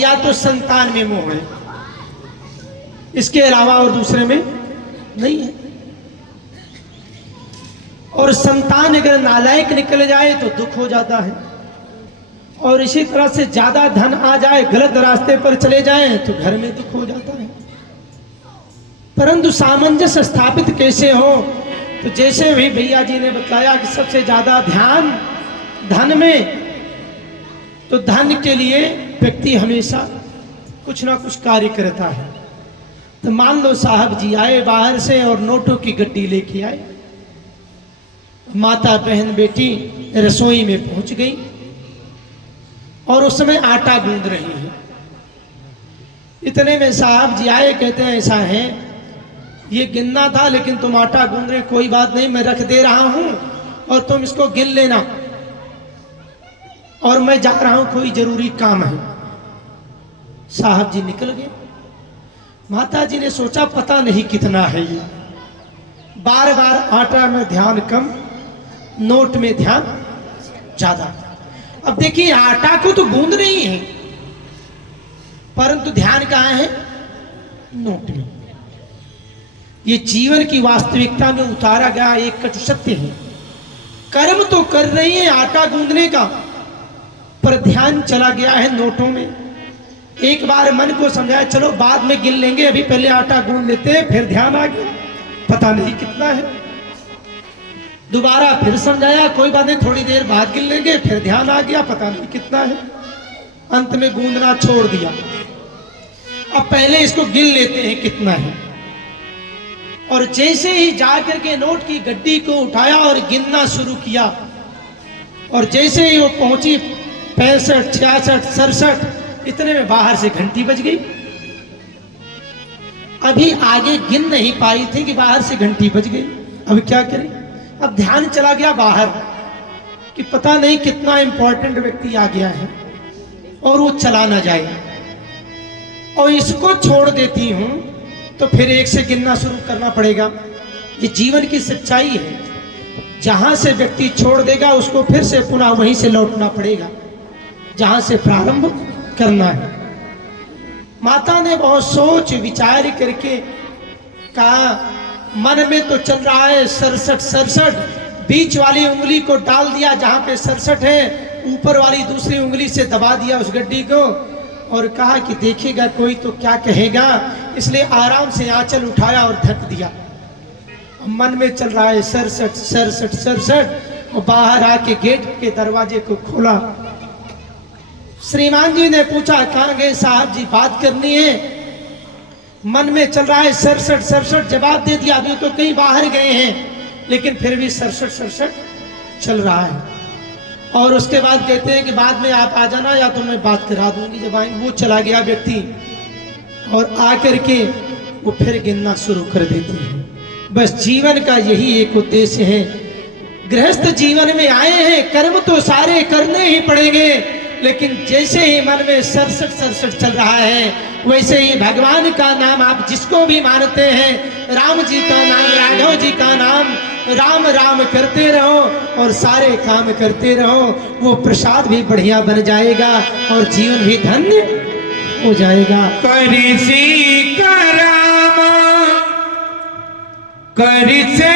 या तो संतान में मोह है, इसके अलावा और दूसरे में नहीं है। और संतान अगर नालायक निकल जाए तो दुख हो जाता है, और इसी तरह से ज्यादा धन आ जाए, गलत रास्ते पर चले जाए तो घर में दुख हो जाता है। परंतु सामंजस्य स्थापित कैसे हो, तो जैसे भी भैया जी ने बताया कि सबसे ज्यादा ध्यान धन में, तो धन के लिए व्यक्ति हमेशा कुछ ना कुछ कार्य करता है। तो मान लो साहब जी आए बाहर से और नोटों की गड्डी लेके आए, माता बहन बेटी रसोई में पहुंच गई और उस समय आटा गूंद रही है। इतने में साहब जी आए, कहते हैं ऐसा है, ये गिनना था लेकिन तुम आटा गूंद रहे, कोई बात नहीं मैं रख दे रहा हूं और तुम इसको गिन लेना, और मैं जा रहा हूं, कोई जरूरी काम है। साहब जी निकल गए। माता जी ने सोचा पता नहीं कितना है ये, बार बार आटा में ध्यान कम, नोट में ध्यान ज्यादा। अब देखिए आटा को तो गूंद रही है, परंतु ध्यान कहां है? नोट में। ये जीवन की वास्तविकता में उतारा गया एक कटु सत्य है। कर्म तो कर रही है आटा गूंदने का, पर ध्यान चला गया है नोटों में। एक बार मन को समझाया चलो बाद में गिन लेंगे, अभी पहले आटा गूंद लेते हैं, फिर ध्यान आ गया पता नहीं कितना है। दोबारा फिर समझाया कोई बात नहीं थोड़ी देर बाद गिन लेंगे, फिर ध्यान आ गया पता नहीं कितना है। अंत में गूंदना छोड़ दिया, अब पहले इसको गिन लेते हैं कितना है। और जैसे ही जाकर के नोट की गड्डी को उठाया और गिनना शुरू किया, और जैसे ही वो पहुंची 65, 66, 67, इतने में बाहर से घंटी बज गई। अभी आगे गिन नहीं पाई थी कि बाहर से घंटी बज गई। अब क्या करें? अब ध्यान चला गया बाहर कि पता नहीं कितना इंपॉर्टेंट व्यक्ति आ गया है और वो चला ना जाए, और इसको छोड़ देती हूं तो फिर एक से गिनना शुरू करना पड़ेगा। ये जीवन की सच्चाई है, जहां से व्यक्ति छोड़ देगा उसको फिर से पुनः वहीं से लौटना पड़ेगा जहां से प्रारंभ करना है। माता ने बहुत सोच विचार करके कहा, मन में तो चल रहा है 67, बीच वाली उंगली को डाल दिया जहां पे 67 है, ऊपर वाली दूसरी उंगली से दबा दिया उस गड्डी को, और कहा कि देखेगा कोई तो क्या कहेगा, इसलिए आराम से आंचल उठाया और ढक दिया। मन में चल रहा है 67, और बाहर आके गेट के दरवाजे को खोला। श्रीमान जी ने पूछा कहाँ गए साहब जी, बात करनी है। मन में चल रहा है 67, जवाब दे दिया, अभी तो कहीं बाहर गए हैं, लेकिन फिर भी 67 चल रहा है। और उसके बाद कहते हैं कि बाद में आप आ जाना या तो मैं बात करा दूंगी जब आएंगे। वो चला गया व्यक्ति, और आकर के वो फिर गिनना शुरू कर देते हैं। बस जीवन का यही एक उद्देश्य है। गृहस्थ जीवन में आए हैं, कर्म तो सारे करने ही पड़ेंगे, लेकिन जैसे ही मन में 67 चल रहा है, वैसे ही भगवान का नाम आप जिसको भी मानते हैं, राम जी का नाम, राघव जी का नाम, राम राम करते रहो और सारे काम करते रहो। वो प्रसाद भी बढ़िया बन जाएगा और जीवन भी धन्य हो जाएगा। करी सी करामा करी से